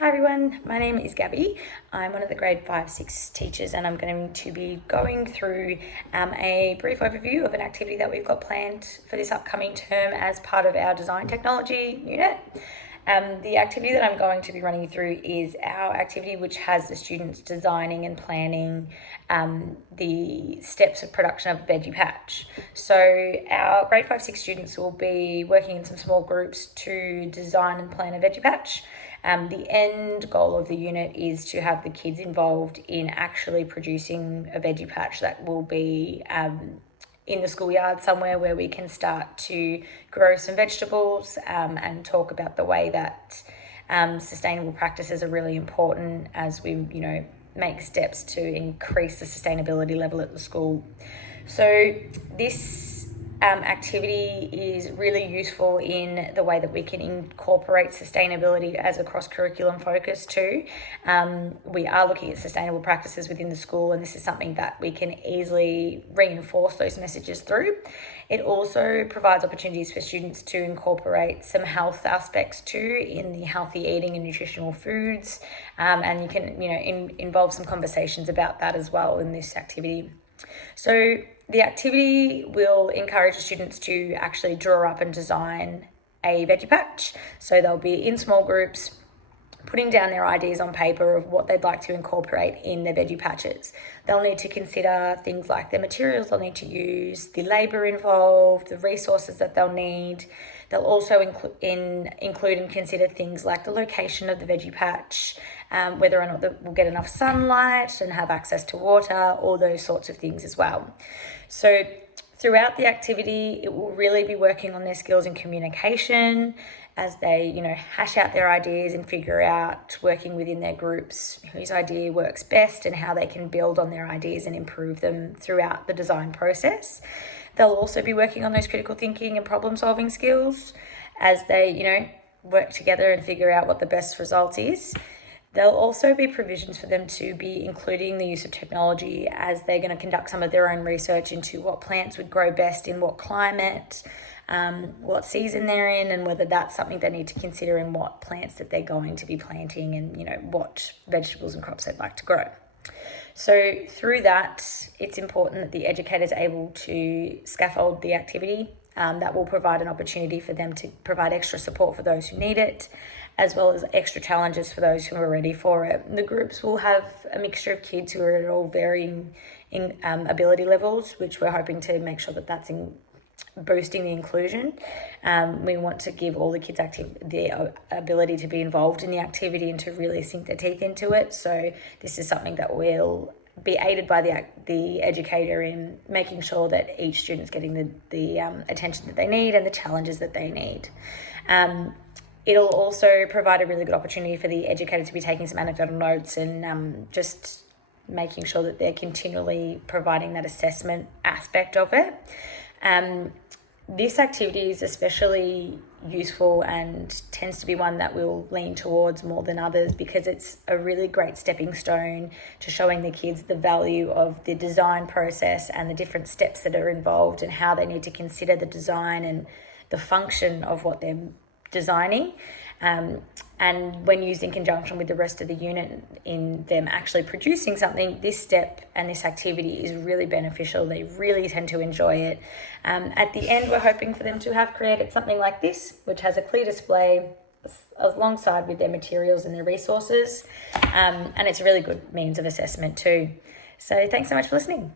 Hi everyone, my name is Gabby. I'm one of the grade 5-6 teachers and I'm going to be going through a brief overview of an activity that we've got planned for this upcoming term as part of our design technology unit. The activity that I'm going to be running you through is our activity which has the students designing and planning the steps of production of a veggie patch. So our grade 5-6 students will be working in some small groups to design and plan a veggie patch. The end goal of the unit is to have the kids involved in actually producing a veggie patch that will be in the schoolyard somewhere where we can start to grow some vegetables and talk about the way that sustainable practices are really important as we, make steps to increase the sustainability level at the school. So this activity is really useful in the way that we can incorporate sustainability as a cross-curriculum focus too. We are looking at sustainable practices within the school, and this is something that we can easily reinforce those messages through. It also provides opportunities for students to incorporate some health aspects too in the healthy eating and nutritional foods, and you can involve some conversations about that as well in this activity. So the activity will encourage students to actually draw up and design a veggie patch. So they'll be in small groups, putting down their ideas on paper of what they'd like to incorporate in their veggie patches. They'll need to consider things like the materials they'll need to use, the labour involved, the resources that they'll need. They'll also include and consider things like the location of the veggie patch, whether or not we'll get enough sunlight and have access to water, all those sorts of things as well. So throughout the activity, it will really be working on their skills in communication as they, hash out their ideas and figure out, working within their groups, whose idea works best and how they can build on their ideas and improve them throughout the design process. They'll also be working on those critical thinking and problem solving skills as they, work together and figure out what the best result is. There'll also be provisions for them to be including the use of technology as they're going to conduct some of their own research into what plants would grow best in what climate, what season they're in, and whether that's something they need to consider in what plants that they're going to be planting and, what vegetables and crops they'd like to grow. So through that, it's important that the educators are able to scaffold the activity. That will provide an opportunity for them to provide extra support for those who need it, as well as extra challenges for those who are ready for it. The groups will have a mixture of kids who are at all varying in ability levels, which we're hoping to make sure that that's boosting the inclusion. We want to give all the kids the ability to be involved in the activity and to really sink their teeth into it. So this is something that will be aided by the educator in making sure that each student's getting the attention that they need and the challenges that they need. It'll also provide a really good opportunity for the educator to be taking some anecdotal notes and just making sure that they're continually providing that assessment aspect of it. This activity is especially useful and tends to be one that we'll lean towards more than others because it's a really great stepping stone to showing the kids the value of the design process and the different steps that are involved and how they need to consider the design and the function of what they're designing. And when used in conjunction with the rest of the unit in them actually producing something, this step and this activity is really beneficial. They really tend to enjoy it. At the end, we're hoping for them to have created something like this, which has a clear display alongside with their materials and their resources. And it's a really good means of assessment too. So thanks so much for listening.